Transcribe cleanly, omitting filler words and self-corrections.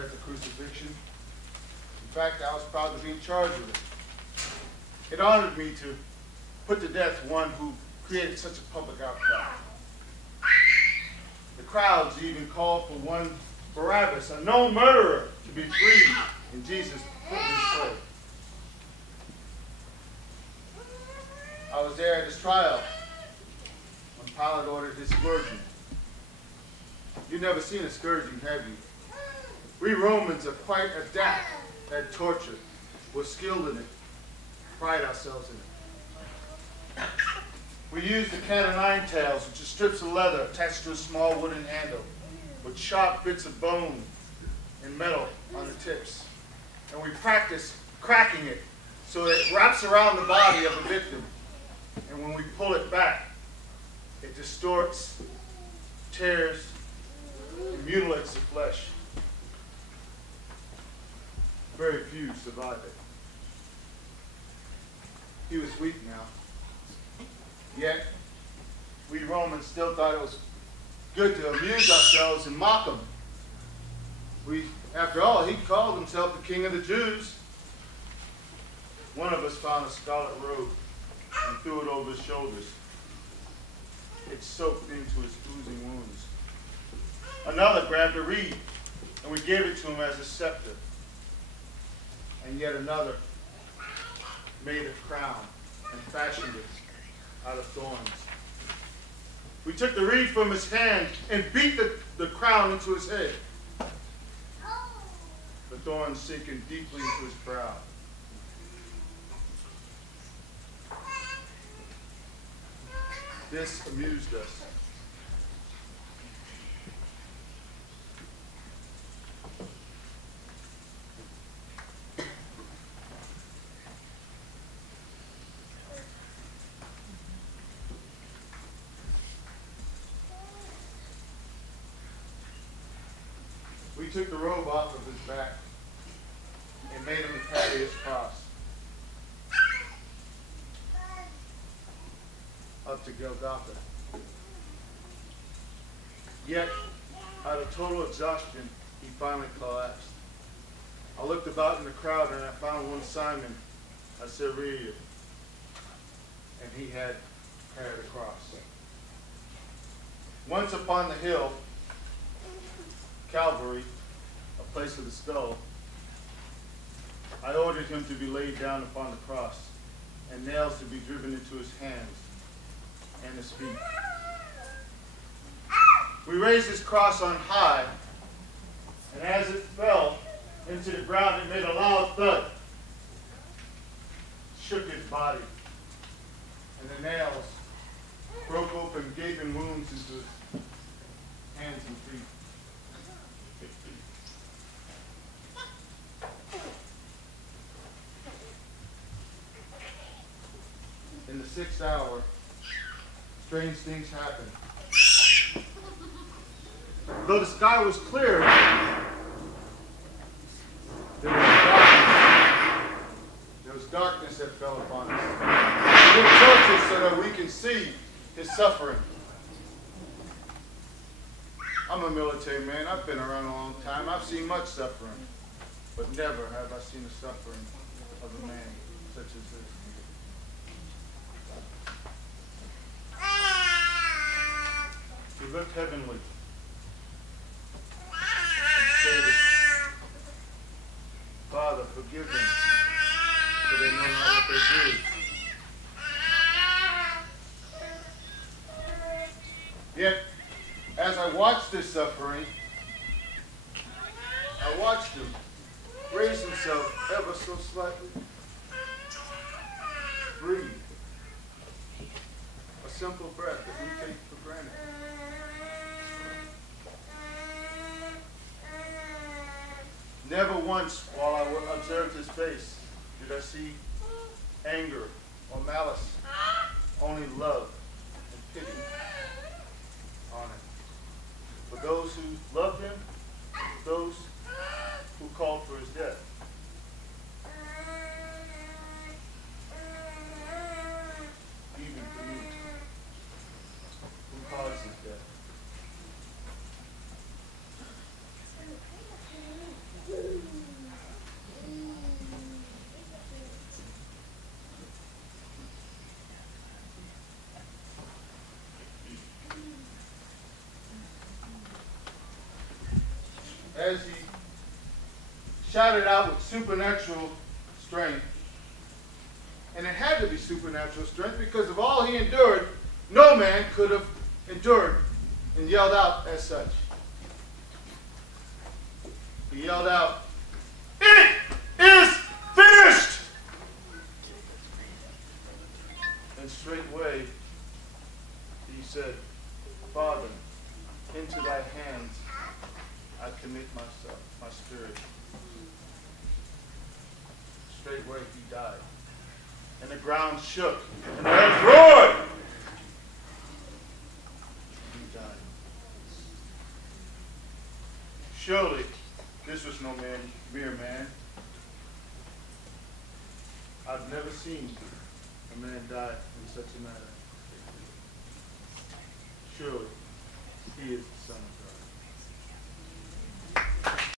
there at the crucifixion. In fact, I was proud to be in charge of it. It honored me to put to death one who created such a public outcry. The crowds even called for one Barabbas, a known murderer, to be freed, and Jesus put in his place. I was there at his trial when Pilate ordered his scourging. You've never seen a scourging, have you? We Romans are quite adept at torture. We're skilled in it. Pride ourselves in it. We use the cat o' nine tails, which is strips of leather attached to a small wooden handle with sharp bits of bone and metal on the tips. And we practice cracking it so that it wraps around the body of the victim. And when we pull it back, it distorts, tears, and mutilates the flesh. Very few survive it. He was weak now. Yet, we Romans still thought it was good to amuse ourselves and mock him. After all, he called himself the King of the Jews. One of us found a scarlet robe and threw it over his shoulders. It soaked into his oozing wounds. Another grabbed a reed, and we gave it to him as a scepter. And yet another made a crown and fashioned it out of thorns. We took the reed from his hand and beat the crown into his head, the thorns sinking deeply into his brow. This amused us. We took the robe off of his back and made him carry his cross up to Golgotha. Yet, out of total exhaustion, he finally collapsed. I looked about in the crowd and I found one Simon, a Syrian, and he had carried a cross. Once upon the hill, Calvary, a place of the skull, I ordered him to be laid down upon the cross and nails to be driven into his hands and his feet. We raised his cross on high, and as it fell into the ground, it made a loud thud, shook his body, and the nails broke open gaping wounds into his hands and feet. In the 6th hour, strange things happened. Though the sky was clear, there was darkness that fell upon us. We lit torches so that we can see his suffering. I'm a military man. I've been around a long time. I've seen much suffering, but never have I seen the suffering of a man such as this. He looked heavenly and stated, Father, forgive them, for they know not what they do. Yet, as I watched this suffering, I watched him raise himself ever so slightly, breathe, a simple breath that we take for granted. Never once while I observed his face did I see anger or malice, only love and pity on it. For those who loved him, those who called for his death. Even for me, who caused his death. as he shouted out with supernatural strength. And it had to be supernatural strength because of all he endured, no man could have endured and yelled out as such. He yelled out, "It is finished!" And straightway he said, "Father, into thy hands I commit myself, my spirit." Straightway he died. And the ground shook, and the earth roared. He died. Surely, this was no mere man. I've never seen a man die in such a manner. Surely, he is the Son of God.